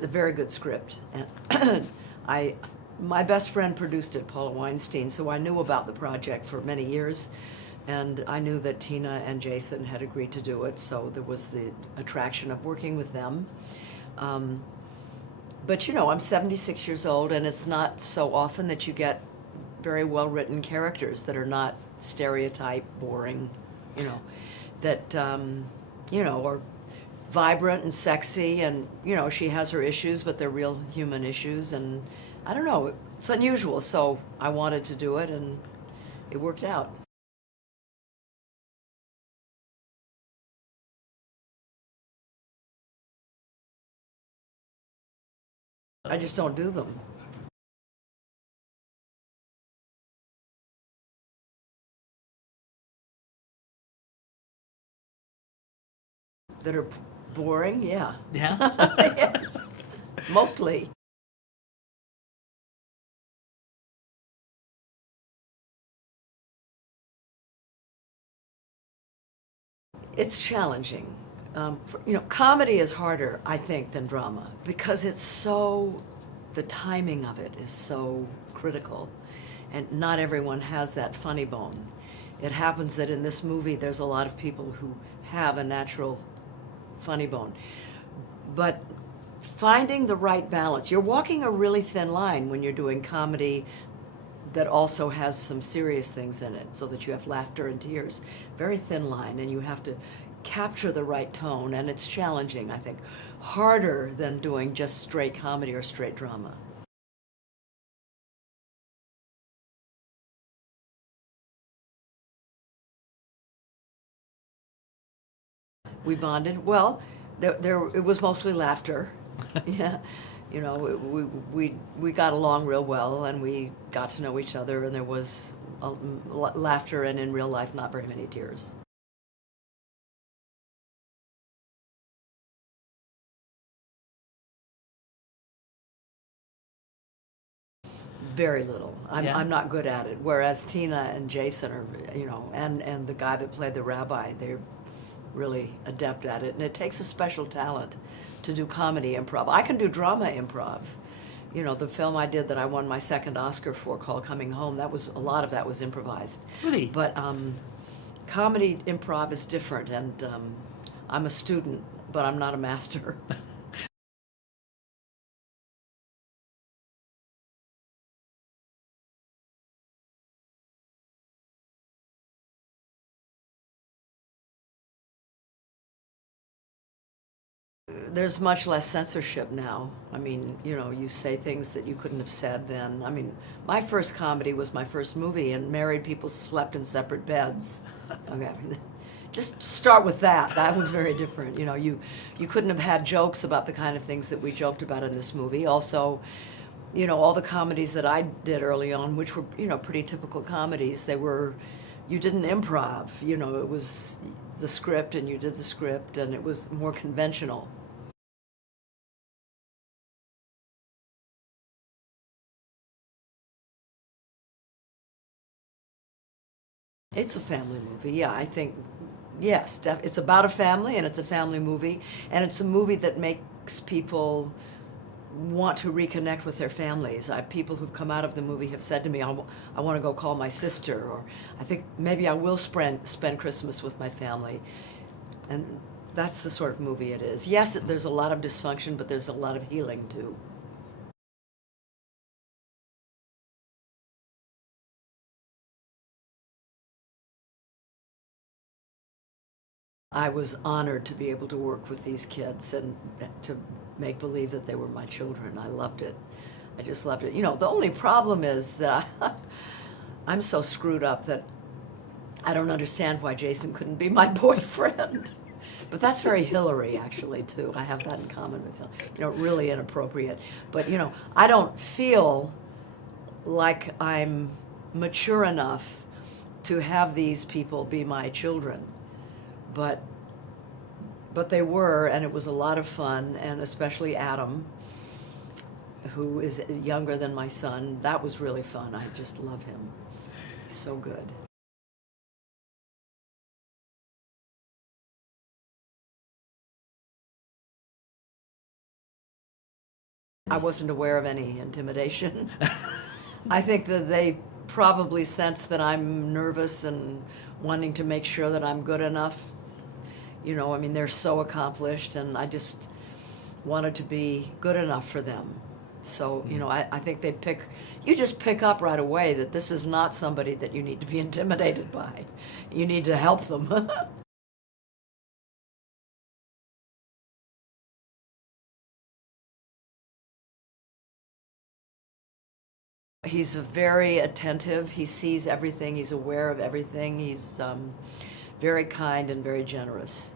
A very good script. And my best friend produced it, Paula Weinstein, so I knew about the project for many years. And I knew that Tina and Jason had agreed to do it, so there was the attraction of working with them. But you know, I'm 76 years old, and it's not so often that you get very well-written characters that are not stereotype, boring, you know, that, you know, are vibrant and sexy, and, you know, she has her issues, but they're real human issues, and I don't know, it's unusual, so I wanted to do it, and it worked out. I just don't do them. That are boring, yeah. Yeah? Yes, mostly. It's challenging. You know, comedy is harder, I think, than drama because it's so, the timing of it is so critical, and not everyone has that funny bone. It happens that in this movie there's a lot of people who have a natural funny bone. But finding the right balance, you're walking a really thin line when you're doing comedy that also has some serious things in it, so that you have laughter and tears. Very thin line, and you have to capture the right tone, and it's challenging, I think. Harder than doing just straight comedy or straight drama. We bonded. Well, it was mostly laughter. Yeah, you know, we got along real well, and we got to know each other, and there was laughter, and in real life, not very many tears. Very little. Yeah. I'm not good at it. Whereas Tina and Jason are, you know, and the guy that played the rabbi, they're really adept at it. And it takes a special talent to do comedy improv. I can do drama improv. You know, the film I did that I won my second Oscar for, called Coming Home, that was, a lot of that was improvised. Really? But comedy improv is different, and I'm a student, but I'm not a master. There's much less censorship now. I mean, you know, you say things that you couldn't have said then. I mean, my first comedy was my first movie, and married people slept in separate beds. Okay, I mean, just start with that. That was very different. You know, you couldn't have had jokes about the kind of things that we joked about in this movie. Also, you know, all the comedies that I did early on, which were, you know, pretty typical comedies, they were, you didn't improv. You know, it was the script, and you did the script, and it was more conventional. It's a family movie, yeah, I think, yes, it's about a family, and it's a family movie, and it's a movie that makes people want to reconnect with their families. People who've come out of the movie have said to me, I want to go call my sister, or I think maybe I will spend Christmas with my family. And that's the sort of movie it is. Yes, there's a lot of dysfunction, but there's a lot of healing, too. I was honored to be able to work with these kids and to make believe that they were my children. I loved it. I just loved it. You know, the only problem is that I'm so screwed up that I don't understand why Jason couldn't be my boyfriend. But that's very Hillary, actually, too. I have that in common with him. You know, really inappropriate. But, you know, I don't feel like I'm mature enough to have these people be my children. But they were, and it was a lot of fun, and especially Adam, who is younger than my son. That was really fun. I just love him. He's so good. I wasn't aware of any intimidation. I think that they probably sense that I'm nervous and wanting to make sure that I'm good enough. You know, I mean, they're so accomplished, and I just wanted to be good enough for them. So, you know, I think you just pick up right away that this is not somebody that you need to be intimidated by. You need to help them. He's very attentive. He sees everything. He's aware of everything. He's very kind and very generous.